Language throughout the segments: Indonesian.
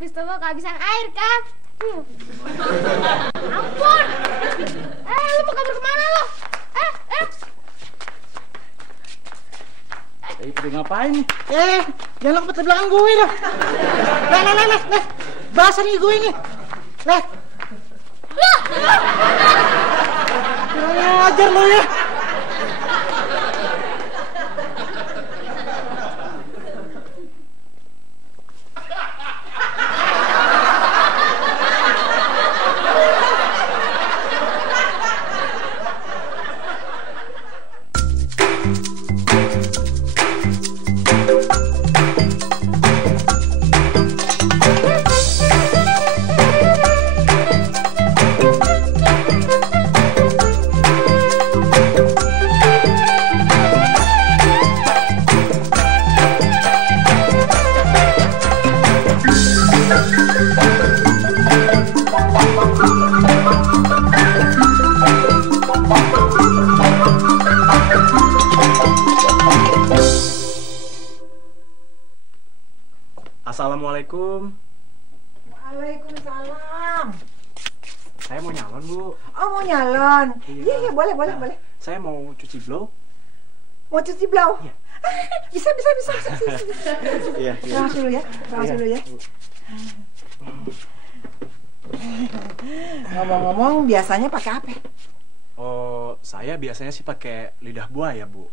pistol lo kehabisan air kan? Ampun. Lu mau kabur kemana lo? Pergi ngapain nih? Jangan lompat ke belakang gue dah. Leh. Basah nih gue ini. Leh. Ajar lo ya. Assalamualaikum. Waalaikumsalam. Saya mau nyalon, Bu. Oh, mau nyalon? Iya. Iya, boleh. Saya mau cuci blow. Mau cuci blow? Iya. Bisa. Iya. Rawas dulu ya. Ngomong-ngomong, biasanya pakai apa? Oh, saya biasanya sih pakai lidah buaya, Bu.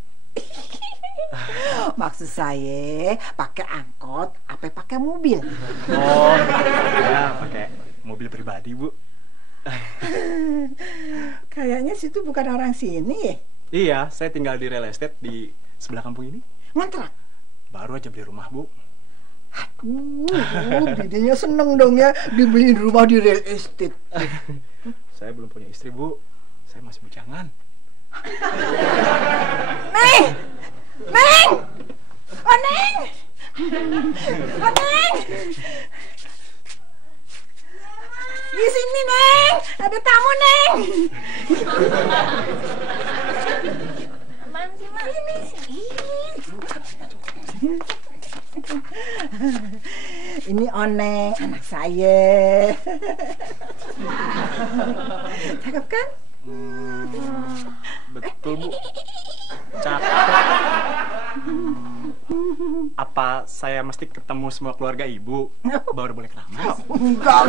Maksud saya pakai angkot apa pakai mobil? Oh, ya pakai mobil pribadi, Bu. Kayaknya situ bukan orang sini ya? Iya, saya tinggal di real estate di sebelah kampung ini. Ngontrak? Baru aja beli rumah, Bu. Bidinya seneng dong ya dibeliin rumah di real estate. Saya belum punya istri, Bu. Saya masih bujangan. Neng! Oh, Neng! Di sini, Neng! Ada tamu, Neng! Apaan sih, Mak? Ini Oneng, anak saya. Cakep kan? Betul, Bu. Cakep. Apa saya mesti ketemu semua keluarga Ibu baru boleh keramas? Enggak.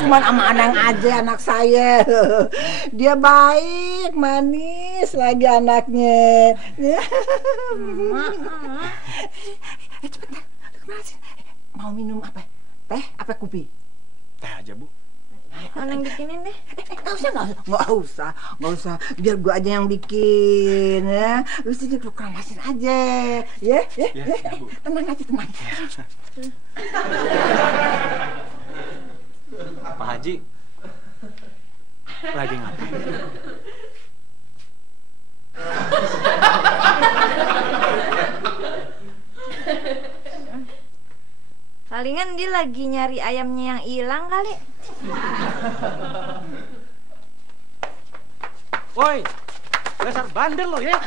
Cuman sama Oneng aja anak saya. Dia baik, manis lagi anaknya. Cepetan. Kemana sih? Mau minum apa? Teh apa kopi? Teh aja, Bu. Oneng bikinin deh. Nggak usah. Biar gua aja yang bikin ya. Lu sini lu keramasin aja, ya. Bu. Tenang aja. Pak Haji lagi ngapain? Palingan dia lagi nyari ayamnya yang hilang kali. Woi, dasar bandel lo ya.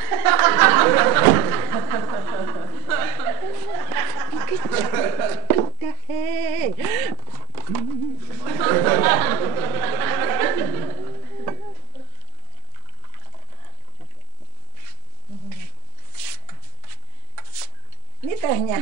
Hei. Ini tehnya.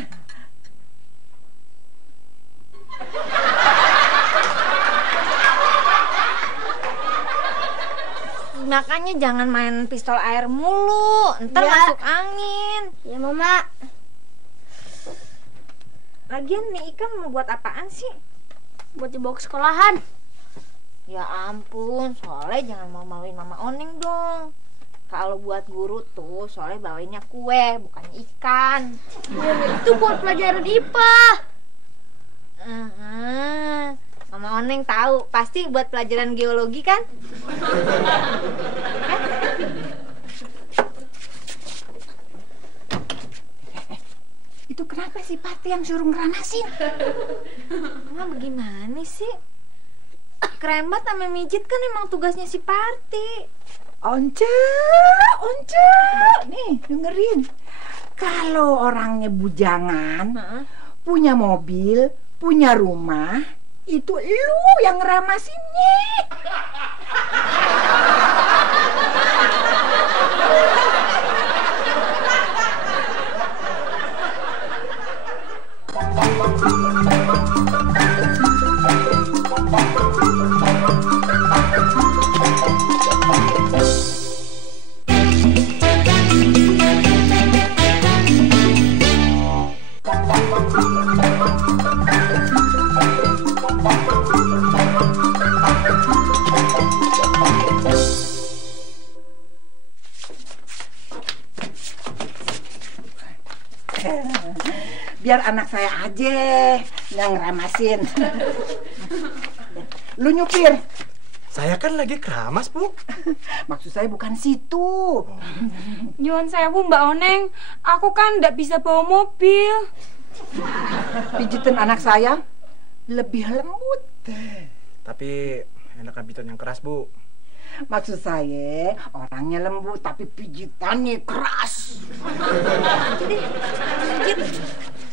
Makanya jangan main pistol air mulu, ntar Ya. masuk angin. Ya, Mama. Lagian nih ikan mau buat apaan sih? Buat dibawa ke sekolahan. Ya ampun, soalnya jangan mau maluin Mama Oneng dong. Kalau buat guru tuh soalnya bawainnya kue, bukan ikan. Itu buat pelajaran IPA. Mama Oneng tahu, pasti buat pelajaran geologi kan? Itu kenapa sih Pati yang suruh ngeranasin? Mama bagaimana sih? Krembat sama mijit kan emang tugasnya si Parti. Once. Nih, dengerin. Kalau orangnya bujangan, punya mobil, punya rumah itu lu yang ngeramasinnya. Biar anak saya aja yang ngeramasin. Lu nyupir. Saya kan lagi keramas, Bu. Maksud saya bukan situ. Nyuwun sewu Mbak Oneng, aku kan ndak bisa bawa mobil. Pijitin anak saya lebih lembut. Tapi enakan pijitan yang keras, Bu. Maksud saya orangnya lembut tapi pijitannya keras. Jadi mijit,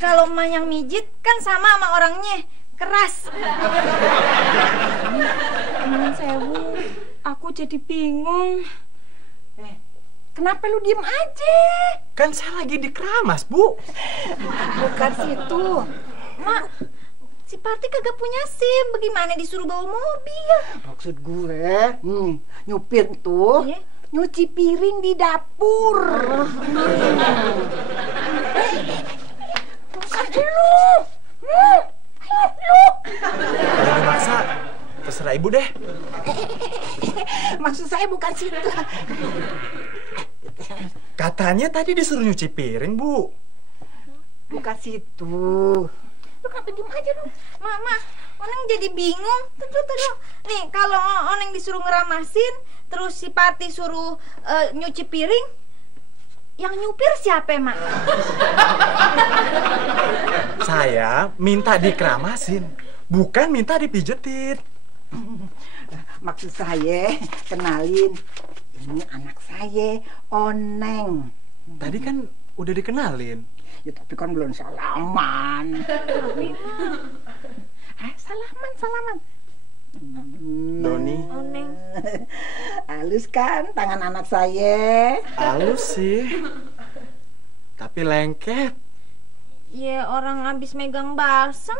kalau emak yang mijit kan sama orangnya keras. Nyuwun sewu, aku jadi bingung. Kenapa lu diem aja? Kan saya lagi di keramas, Bu. Bukan situ. Mak, si Parti kagak punya SIM, bagaimana disuruh bawa mobil? Maksud gue, nyupir tuh Iya. nyuci piring di dapur. Bukan lu. Lu. Kalau dimaksa, terserah Ibu deh. Maksud saya bukan situ. Katanya tadi disuruh nyuci piring, Bu. Bukan situ. Lu kenapa diem aja lu? Mak, Oneng jadi bingung. Tuh. Nih, kalau Oneng disuruh ngeramasin, terus si Parti suruh nyuci piring, yang nyupir siapa, Mak? Saya minta dikeramasin, bukan minta dipijetin. Maksud saya, kenalin. Ini anak saya, Oneng. Tadi kan udah dikenalin. Ya tapi kan belum salaman. Salaman. Doni. Oneng. Halus kan tangan anak saya? Halus sih, tapi lengket. Ya orang habis megang balsam.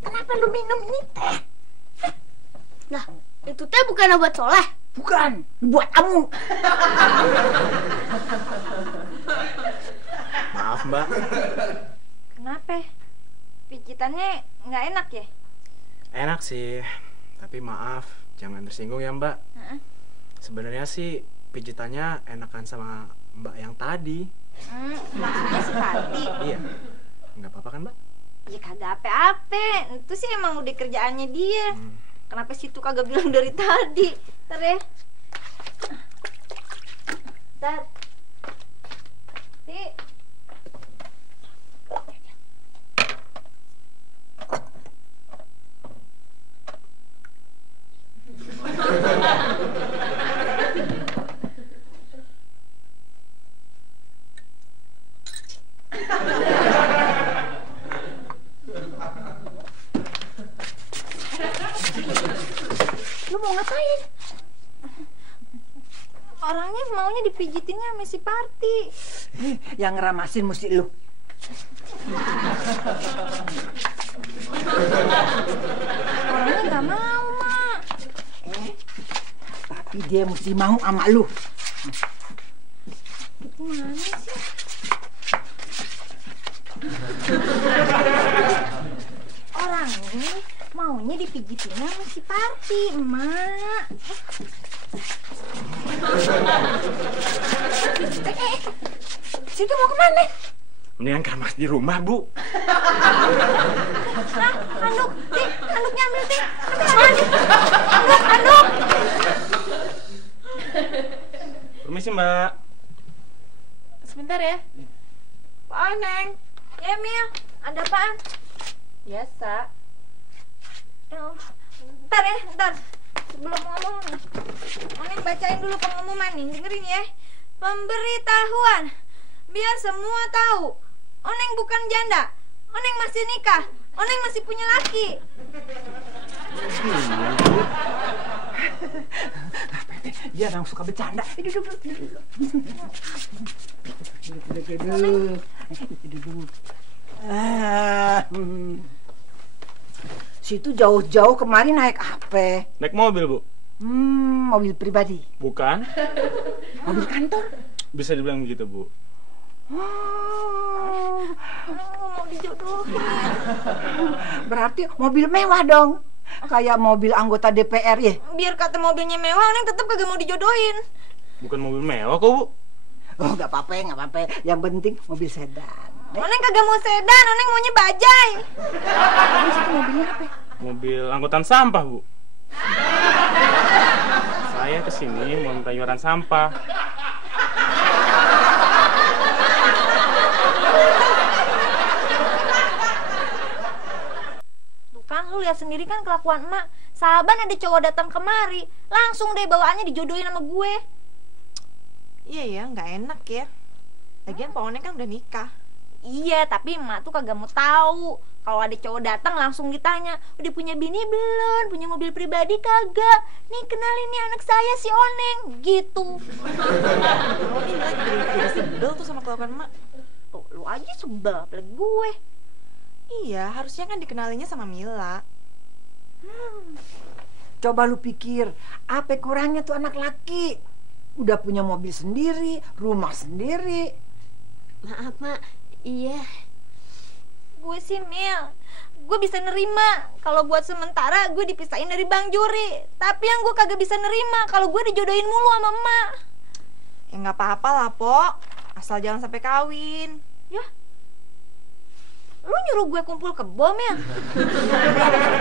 Kenapa lu minum ini teh? Nah, itu teh bukan obat soleh. Bukan, buat kamu. Maaf, Mbak. Kenapa? Pijitannya nggak enak ya? Enak sih, tapi maaf, jangan tersinggung ya, Mbak. Sebenarnya sih pijitannya enakan sama Mbak yang tadi. Maksudnya si Parti. Iya, nggak apa-apa kan, Mbak? Ya kagak apa-apa. Itu sih emang udah kerjaannya dia. Kenapa situ kagak bilang dari tadi? Ntar ya. Ntar. Ti. Lu mau ngapain? Orangnya maunya dipijitinnya sama si Parti. Yang ngeramasin mesti lu. Orangnya nggak mau, Mak. Tapi dia mesti mau sama lu. Gimana sih? Orangnya maunya dipijitinnya sama si Parti, Emak. Situ mau kemana? Mendingan keramas di rumah, Bu. Nah, handuk, Ti, handuknya ambil, Ti. Handuk. Permisi, Mbak. Sebentar ya. Pak Oneng. Ya, Mil, ada apaan? Biasa. Ya Allah. Ntar ya, ntar. sebelum ngomong nih, Oneng bacain dulu pengumuman nih, dengerin ya. Pemberitahuan, biar semua tahu, Oneng bukan janda, Oneng masih nikah, Oneng masih punya laki. Dia orang suka bercanda. Duduk. Situ jauh-jauh kemarin naik apa? Naik mobil, Bu. Mobil pribadi. Bukan? Mobil kantor. Bisa dibilang begitu, Bu. Mau dijodohin. Berarti mobil mewah dong. Kayak mobil anggota DPR ya. Biar kata mobilnya mewah, Oneng tetap kagak mau dijodohin. Bukan mobil mewah kok, Bu. Oh, nggak apa-apa. Yang penting mobil sedan. Oneng kagak mau sedan, Oneng maunya bajai. Terus itu mobilnya apa? Mobil angkutan sampah, Bu. Saya kesini mau minta iuran sampah. Tuh kan, lu lihat sendiri kan kelakuan emak. Saban ada cowok datang kemari, langsung deh bawaannya dijodohin sama gue. Iya ya, nggak enak ya. Lagian Pak Oneng kan udah nikah. Iya, tapi emak tuh kagak mau tahu. Kalau ada cowok datang langsung ditanya, udah punya bini belum? Punya mobil pribadi kagak? Nih kenalin nih anak saya si Oneng, gitu. Oh ini lagi jadi sebel tuh sama kelakuan emak. Tuh, lu aja sebel, apalagi gue. Iya, harusnya kan dikenalinya sama Mila. Coba lu pikir, apa kurangnya tuh anak laki? Udah punya mobil sendiri, rumah sendiri. Maaf, Mak. Iya. Gue sih Mil, gue bisa nerima kalau buat sementara gue dipisahin dari Bang Juri. Tapi yang gue kagak bisa nerima kalau gue dijodohin mulu sama emak. Ya nggak apa-apa lah, Pok. Asal jangan sampai kawin. Ya, lu nyuruh gue kumpul kebo, Mil?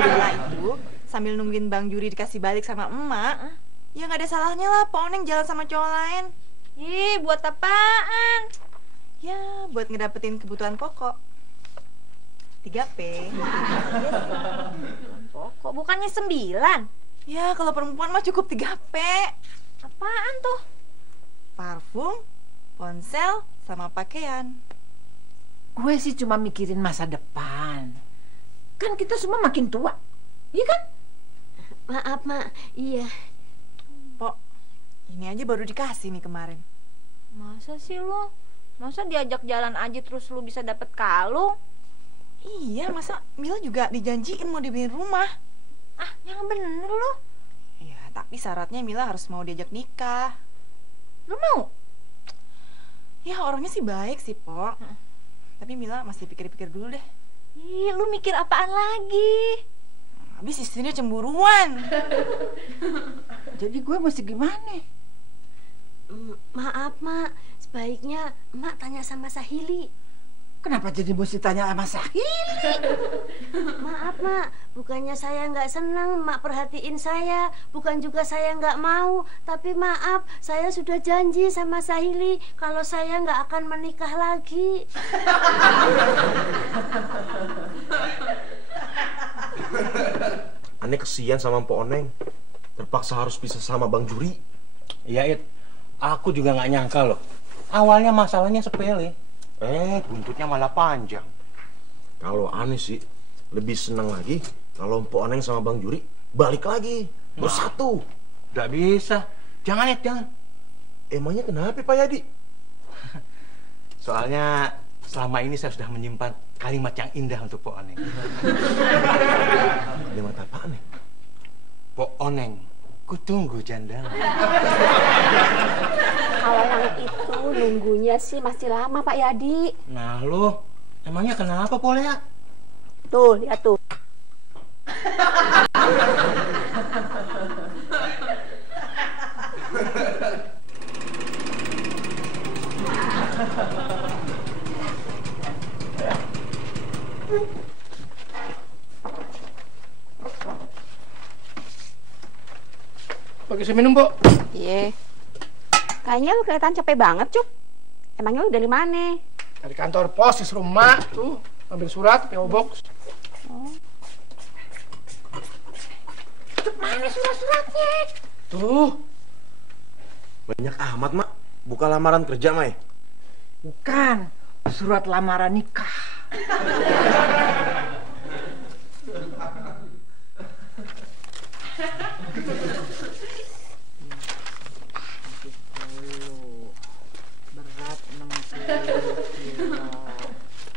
Mila itu sambil nungguin Bang Juri dikasih balik sama emak. Ya nggak ada salahnya lah Pak Oneng jalan sama cowok lain. Ih, buat apaan? Ya, buat ngedapetin kebutuhan pokok. 3P. Pokok bukannya 9. Ya, kalau perempuan mah cukup 3P. Apaan tuh? Parfum, ponsel, sama pakaian. Gue sih cuma mikirin masa depan. Kan kita semua makin tua. Iya kan? Maaf, Mak. Iya. Pok, ini aja baru dikasih nih kemarin. Masa sih lu? Masa diajak jalan aja terus lu bisa dapet kalung? Iya, masa Mila juga dijanjiin mau dibeliin rumah. Ah, yang bener lu. Ya, tapi syaratnya Mila harus mau diajak nikah. Lu mau? Ya, orangnya sih baik sih, Pok. Tapi Mila masih pikir-pikir dulu deh. Ih, lu mikir apaan lagi? Habis istrinya cemburuan. Jadi gue mesti gimana? Maaf, Mak. Sebaiknya Mak tanya sama Sahili. Kenapa jadi mesti tanya sama Sahili? Maaf, Mak. Bukannya saya nggak senang Mak perhatiin saya. Bukan juga saya nggak mau. Tapi maaf, saya sudah janji sama Sahili kalau saya nggak akan menikah lagi. Aneh kesian sama Mpok Oneng. Terpaksa harus pisah sama Bang Juri. Iya, It. Aku juga nggak nyangka loh. Awalnya masalahnya sepele. Buntutnya malah panjang. Kalau aneh sih, lebih seneng lagi kalau Mpok Oneng sama Bang Juri balik lagi. Bersatu. Nggak bisa. Jangan, It, jangan. Emangnya kenapa Pak Yadi? Soalnya selama ini saya sudah menyimpan kalimat yang indah untuk Pok Oneng. Kalimat apaan nih? Pok Oneng, kutunggu janda. Kalau yang itu nunggunya sih masih lama Pak Yadi. Nah lo, emangnya kenapa Pok Lea? Tuh, lihat tuh. Pakai saya minum, Pok. Iya. Kayaknya lu kelihatan capek banget, Cuk. Emangnya lu dari mana? Dari kantor pos, disuruh emak. Tuh, ambil surat, PO Box. Oh. Mana surat-suratnya? Tuh. Banyak amat, Mak. Bukan lamaran kerja, Mai. Bukan, surat lamaran nikah. Berat 60 kilo.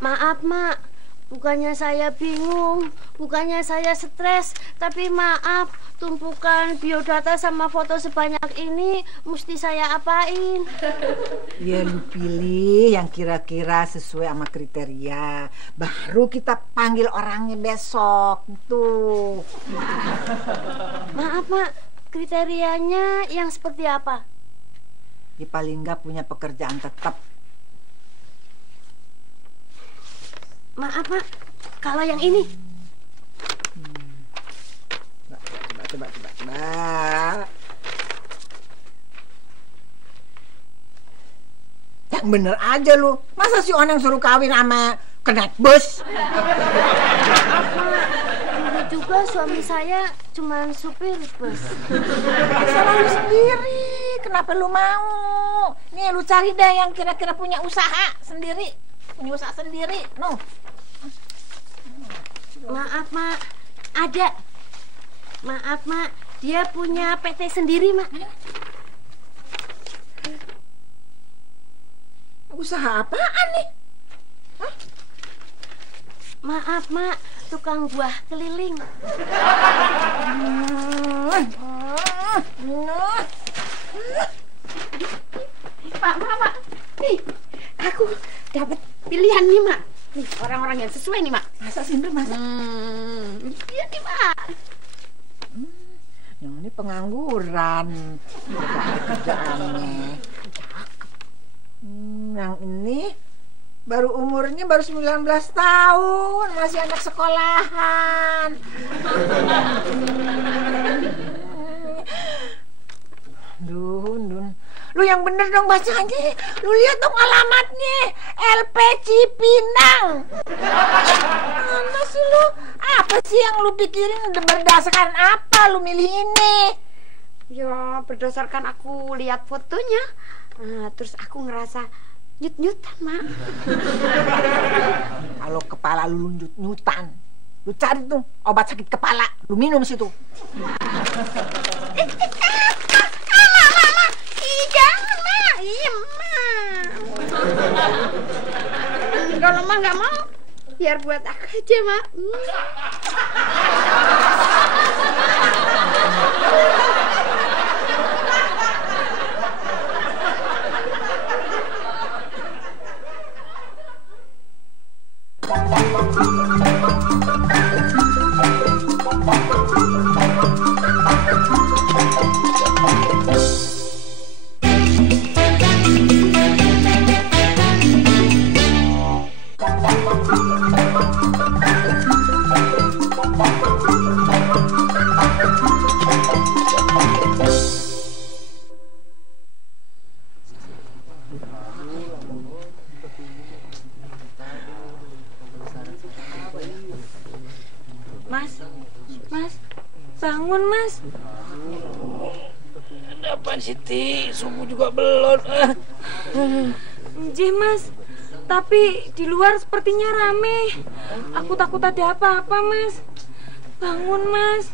Maaf, Mak. Bukannya saya bingung, bukannya saya stres, tapi maaf, tumpukan biodata sama foto sebanyak ini mesti saya apain? Ya lu pilih yang kira-kira sesuai sama kriteria. Baru kita panggil orangnya besok tuh. Maaf, Mak. Kriterianya yang seperti apa? Ya paling nggak punya pekerjaan tetap. Maaf, Mak. Kalau yang ini. Coba. Yang bener aja lu. Masa si Oneng suruh kawin sama kenaik bus? Dulu juga suami saya cuman supir bus. Salah lu sendiri. Kenapa lu mau? Nih lu cari deh yang kira-kira punya usaha sendiri. Punya usaha sendiri. No. Maaf, Mak. Ada. Maaf, Mak. Dia punya PT sendiri, Mak. Usaha apaan nih? Hah? Maaf, Mak. Tukang buah keliling. Mak. Nih, aku dapat pilihan nih, Mak. Nih, orang-orang yang sesuai nih, Mak. Masa sih, masa? Iya nih, Mak. Yang ini pengangguran. Gak ada kerjaannya. Yang ini baru umurnya baru 19 tahun, masih anak sekolahan. Dun. Lu yang bener dong bacanya. Lu lihat dong alamatnya. LP Cipinang. Mana sih lu? Apa sih yang lu pikirin? Berdasarkan apa lu milih ini? Ya, berdasarkan aku lihat fotonya. Terus aku ngerasa nyut-nyutan, Mak. Kalau kepala lu nyut-nyutan, lu cari tuh obat sakit kepala. Lu minum situ. Jangan, Mak. Iya, Mak. Kalau Mak nggak mau, biar buat aku aja, Mak. Mas, bangun, Mas. Ada apaan sih, Ti? Subuh juga belum. Nggih, Mas. Tapi di luar sepertinya rame. Aku takut ada apa-apa, Mas. Bangun, Mas.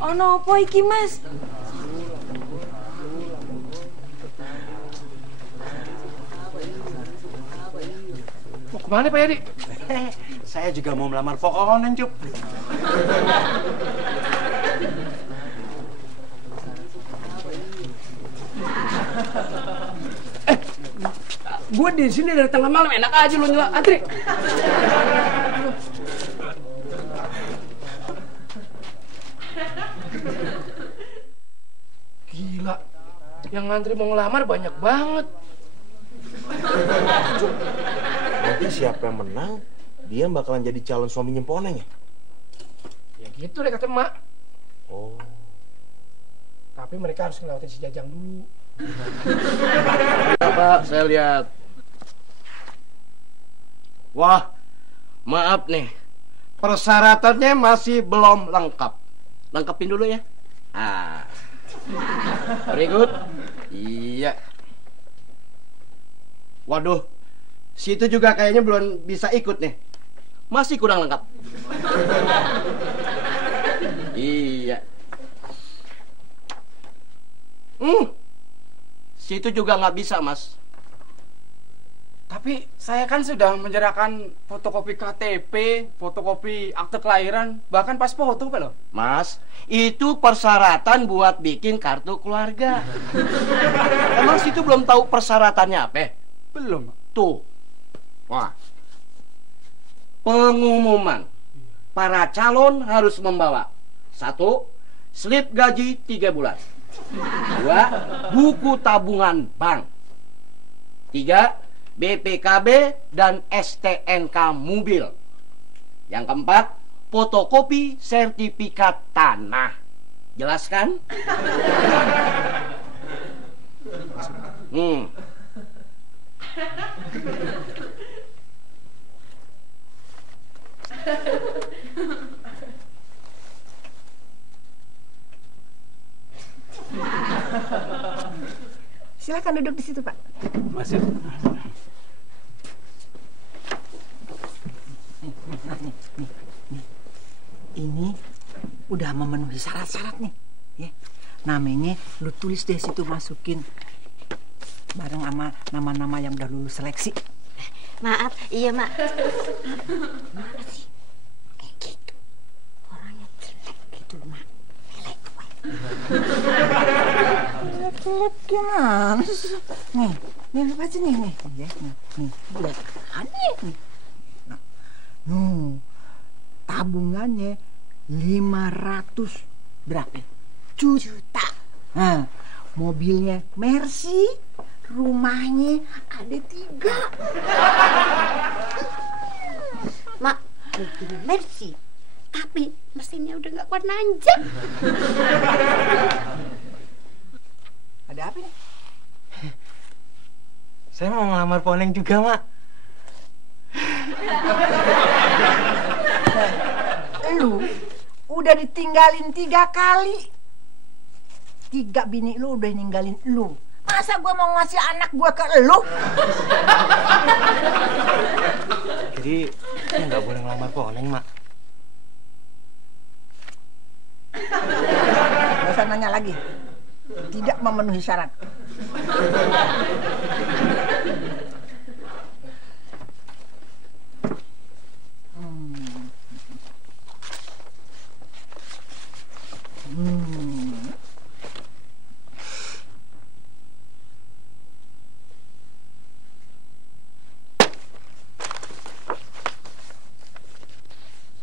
Ono apa iki, Mas? Mau kemana, Pak Yadi? Saya juga mau melamar Pok Oneng, Cup. Gue di sini dari tengah malam, enak aja lu nyela antri. Gila, yang ngantri mau ngelamar banyak banget. Nanti siapa yang menang, dia bakalan jadi calon suaminya Poneng ya? Ya gitu deh kata Mak. Oh. Tapi mereka harus ngelewatin si Jajang dulu. Pak, saya lihat. Wah, maaf nih. Persyaratannya masih belum lengkap. Lengkapin dulu ya. Berikut. Iya. Waduh, situ juga kayaknya belum bisa ikut nih. Masih kurang lengkap. Iya. Situ juga nggak bisa, Mas. Tapi saya kan sudah menyerahkan fotokopi KTP, fotokopi akte kelahiran, bahkan paspor foto, Pak loh. Mas, itu persyaratan buat bikin kartu keluarga. Emang situ belum tahu persyaratannya apa? Belum. Tuh. Wah. Pengumuman. Para calon harus membawa 1. Slip gaji 3 bulan. 2. Buku tabungan bank. 3. BPKB dan STNK mobil. Yang keempat, fotokopi sertifikat tanah. Jelas kan? Silakan duduk di situ, Pak. Masuk. Ini udah memenuhi syarat-syarat nih, ya. Namanya lu tulis deh situ, masukin bareng sama nama-nama yang udah lulus seleksi. Maaf, iya mak. Mana sih? Kayak gitu. Orangnya jelek gitu, mak. Jelek, Jelek gimana? Nih baca nih, ya. Nih, lihat. Aneh nih. Tabungannya 500 berapa? Juta. Nah, mobilnya Mercy, rumahnya ada 3. Mak, mobil Mercy, tapi mesinnya udah nggak kuat nanjak. Ada apa nih? Saya mau ngelamar Poneng juga, Mak. Lu udah ditinggalin 3 kali. 3 bini lu udah ninggalin lu. Masa gua mau ngasih anak gua ke lu? Jadi, saya nggak boleh ngelamar Poneng, Mak. Gak usah nanya lagi. Tidak memenuhi syarat.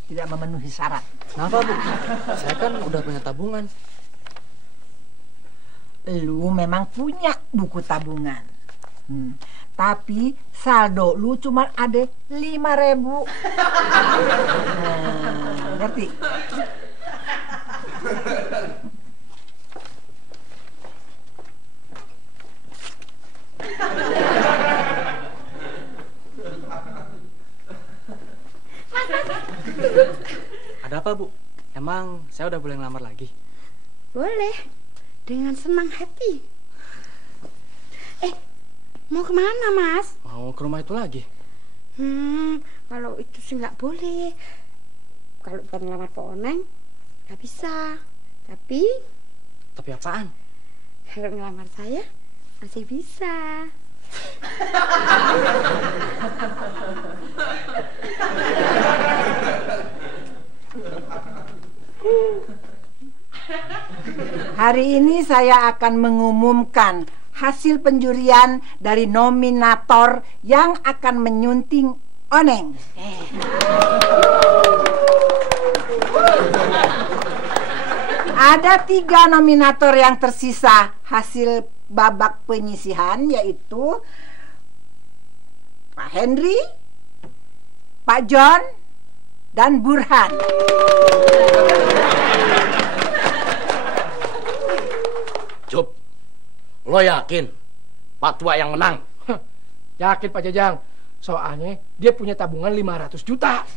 Tidak memenuhi syarat. Kenapa, Bu? Saya kan udah punya tabungan. Lu memang punya buku tabungan. Tapi saldo lu cuma ada 5.000. Ngerti? Ada apa, Bu? Emang saya udah boleh ngelamar lagi? Boleh, dengan senang hati. Mau kemana, Mas? Mau ke rumah itu lagi. Kalau itu sih nggak boleh. Kalau bukan ngelamar Poneng, nggak bisa. Tapi apaan? kalau ngelamar saya, masih bisa. Hari ini saya akan mengumumkan hasil penjurian dari nominator yang akan menyunting Oneng. Ada 3 nominator yang tersisa hasil babak penyisihan, yaitu Pak Henry, Pak John, dan Burhan. Cup, Lo yakin Pak Tua yang menang? Yakin Pak Jajang. Soalnya dia punya tabungan 500 juta.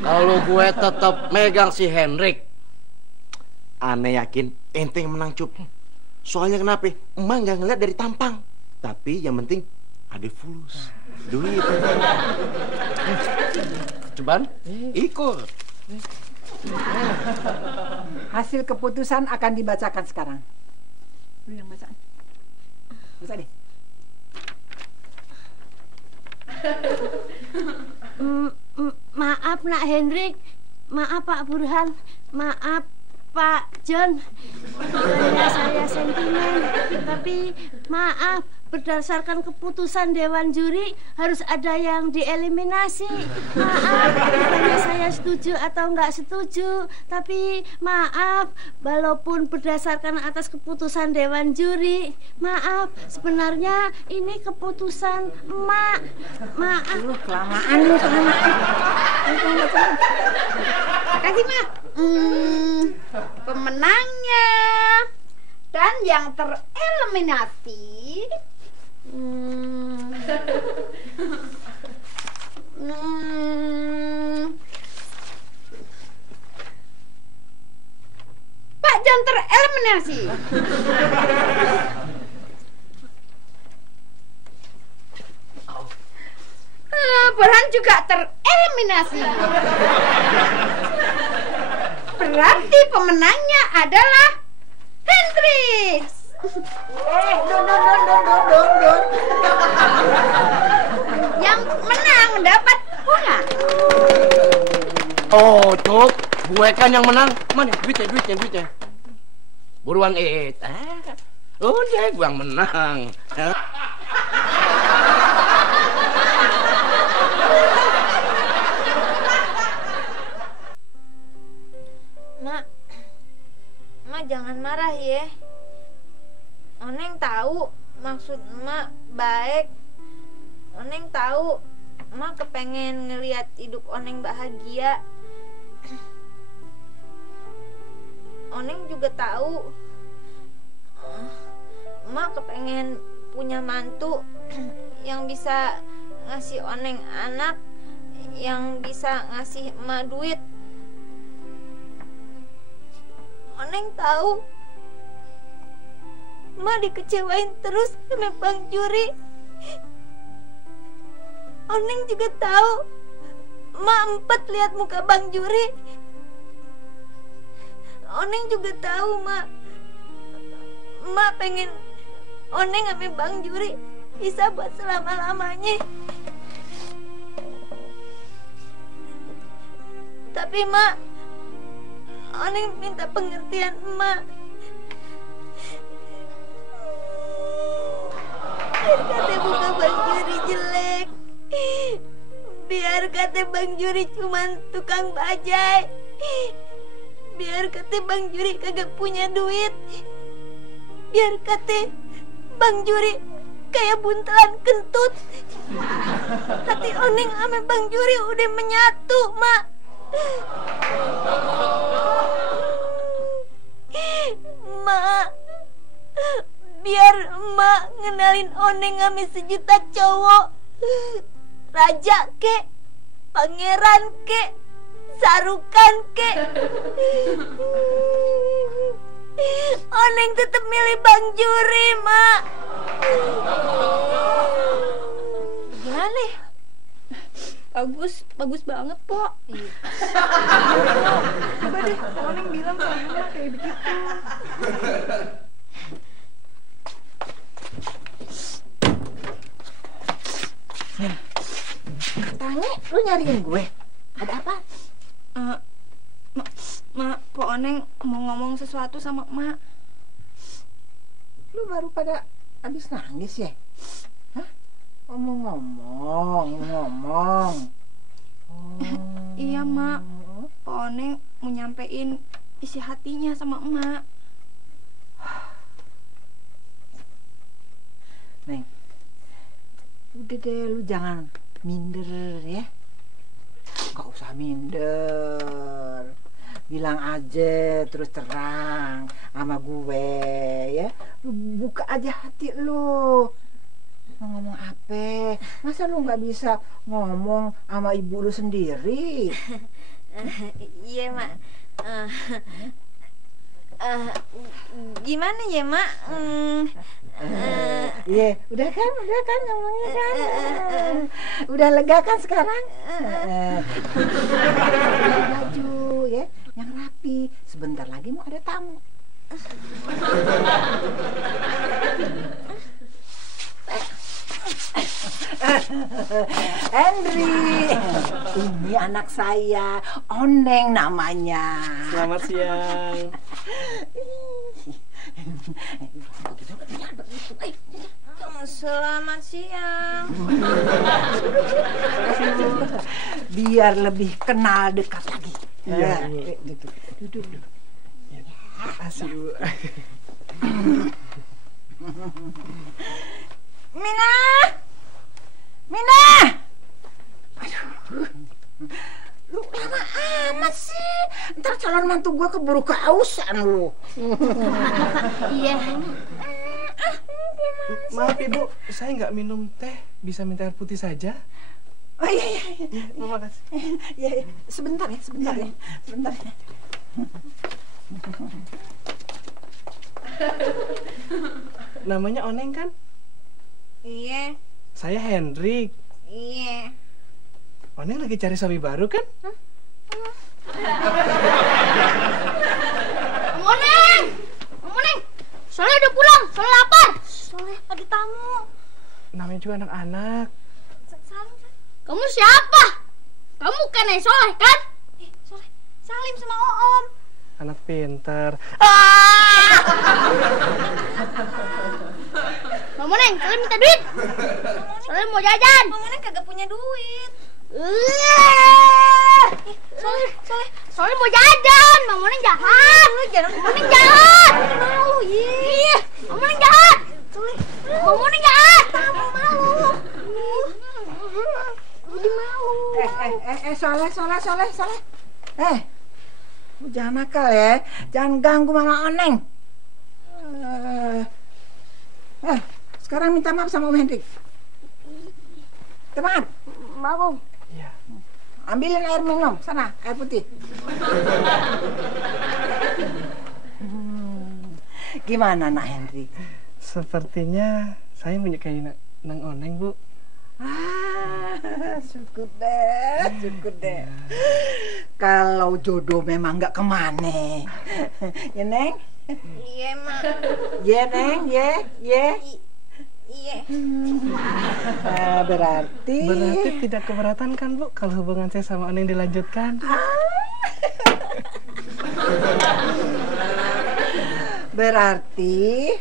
Kalau gue tetap megang si Hendrik. Aneh yakin ente yang menang, Cup. Soalnya kenapa? Emang nggak ngeliat dari tampang. Tapi yang penting ada fulus. Duit. Cobaan? Ikut. Hasil keputusan akan dibacakan sekarang. Lu yang baca. Baca deh. Maaf Nak Hendrik, maaf Pak Burhan, maaf Pak John. Bukannya saya sentimen, tapi maaf, berdasarkan keputusan Dewan Juri harus ada yang dieliminasi. Maaf, bukannya saya setuju atau nggak setuju, tapi maaf, walaupun berdasarkan atas keputusan Dewan Juri, maaf, sebenarnya ini keputusan emak. Maaf. Kelamaan lu, kelamaan. Makasih, Mak. Pemenangnya dan yang tereliminasi Pak John tereliminasi. Burhan juga tereliminasi. Berarti pemenangnya adalah Hendrik. Don. Yang menang dapat bunga. Oh, Cuk, gue kan yang menang. Mana duitnya? Buruan It. Udah, gue yang menang. Mak jangan marah ya. Oneng tahu maksud emak baik. Oneng tahu emak kepengen ngelihat hidup Oneng bahagia. Oneng juga tahu emak kepengen punya mantu yang bisa ngasih Oneng anak, yang bisa ngasih emak duit. Oneng tahu emak dikecewain terus sama Bang Juri. Oneng juga tahu emak empet lihat muka Bang Juri. Oneng juga tahu emak pengen Oneng sama Bang Juri bisa buat selama-lamanya. Tapi emak, Oneng minta pengertian emak. Biar kata muka Bang Juri jelek, biar kata Bang Juri cuman tukang bajai, biar kata Bang Juri kagak punya duit, biar kata Bang Juri kayak buntelan kentut. Hati Oneng sama Bang Juri udah menyatu, mak. Mak, biar emak ngenalin Oneng sama sejuta cowok, raja kek, pangeran kek, sarukan kek, Oneng tetap milih Bang Juri, mak. Gimana? Bagus banget, Pok. Coba deh, Oneng bilang sama emak kayak begitu. Tanya, lu nyariin gue? Ada apa? Mak, Pok Oneng mau ngomong sesuatu sama emak. Lu baru pada habis nangis ya? Hah? Ngomong. Oh. Iya, Mak. Pok Oneng mau nyampein isi hatinya sama emak. Neng, udah deh, lu jangan minder ya. Gak usah minder. bilang aja terus terang sama gue ya. Lu buka aja hati lu. Mau ngomong apa? Masa lu nggak bisa ngomong sama ibu lu sendiri? Iya, Mak. Gimana ya, Mak? Iya, udah kan ngomongnya kan. Udah lega kan sekarang? Baju ya, yang rapi. Sebentar lagi mau ada tamu. Henry, ini anak saya, Oneng namanya. Selamat siang. Selamat siang. Biar lebih kenal dekat lagi. Iya, Duduk. Asik, Bu. Mina! Aduh, lu lama amat sih. Ntar calon mantu gua keburu kehausan lu. Iya. Maaf Ibu, saya nggak minum teh. Bisa minta air putih saja? Oh iya. Terima kasih. Iya. Sebentar ya. Namanya Oneng kan? Iya. Saya Hendrik. Iya. Oneng lagi cari suami baru kan? Moneng! Soleh udah pulang, Soleh lapar. Soleh ada tamu. Namanya juga anak-anak. Kamu siapa? Kamu kan Soleh kan? Soleh, salim sama Oom. Anak pintar. Bang Moneng, Soleh minta duit. Soleh mau jajan. Bang Moneng kagak punya duit. Soleh mau jajan. Bang Moneng jahat. Bang Moneng jahat. Malu, iya. Bang Moneng jahat. Bang Moneng jahat. Malu. Jadi malu. Soleh. Lu jangan nakal ya. Jangan ganggu Mama Oneng. Sekarang minta maaf sama Om Hendrik. Minta maaf. Maaf, Om. Iya. Ambilin air minum, sana, air putih. Gimana nak Hendrik? Sepertinya saya menyukai Nang Oneng, Bu. Syukur deh. Kalau jodoh memang nggak kemana. Ya, Neng? Iya, Mak. Ya, Neng, ya. Iya. Berarti tidak keberatan kan, Bu, kalau hubungan saya sama Oneng dilanjutkan? Berarti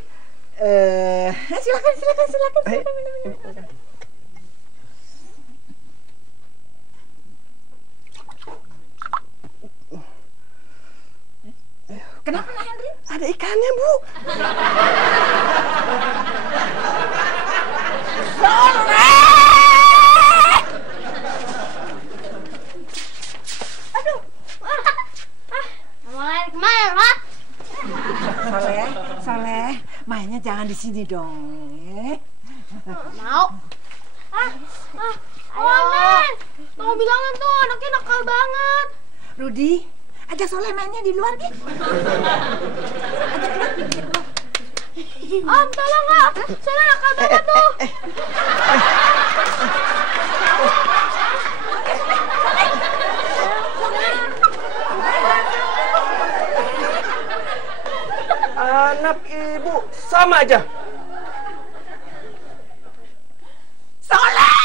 silakan minum. Kenapa nak Henry? Ada ikannya, Bu. Aduh. Mau lari kemana, Pak? Soleh, mainnya jangan di sini dong. Mau. Oneng, kamu bilangan tuh anaknya nakal banget. Rudi, ajak Soleh mainnya di luar, Ki. Om, tolong nggak? Soleh nakal banget tuh. Anak ibu sama aja. Soleh!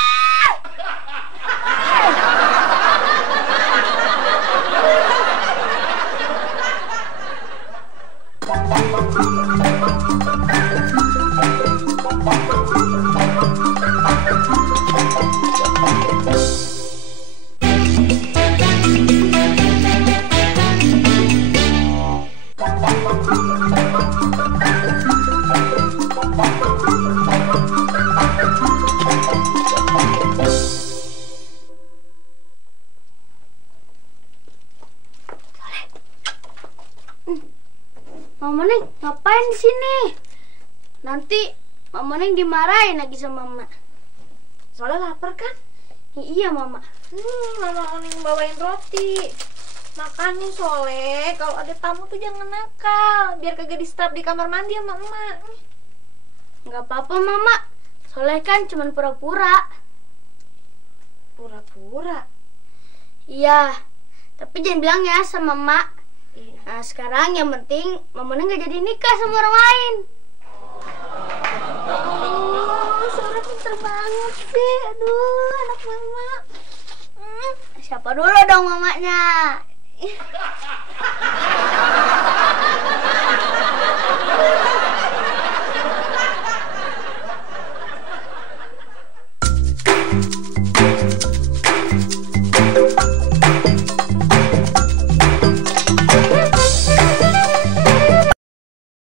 Ngapain di sini? Nanti Mama Neng dimarahin lagi sama Mama. Soalnya lapar kan? Iya, Mama. Mama Neng bawain roti. Makan nih Soleh, kalau ada tamu tuh jangan nakal, biar kagak distrap di kamar mandi sama emak. Nggak apa-apa, Mama. Soleh kan cuma pura-pura. Pura-pura? Iya, tapi jangan bilang ya sama Mak. Nah, sekarang yang penting Mama Neng nggak jadi nikah sama orang lain. Suara pinter banget sih. Aduh, anak Mama. Siapa dulu dong mamanya?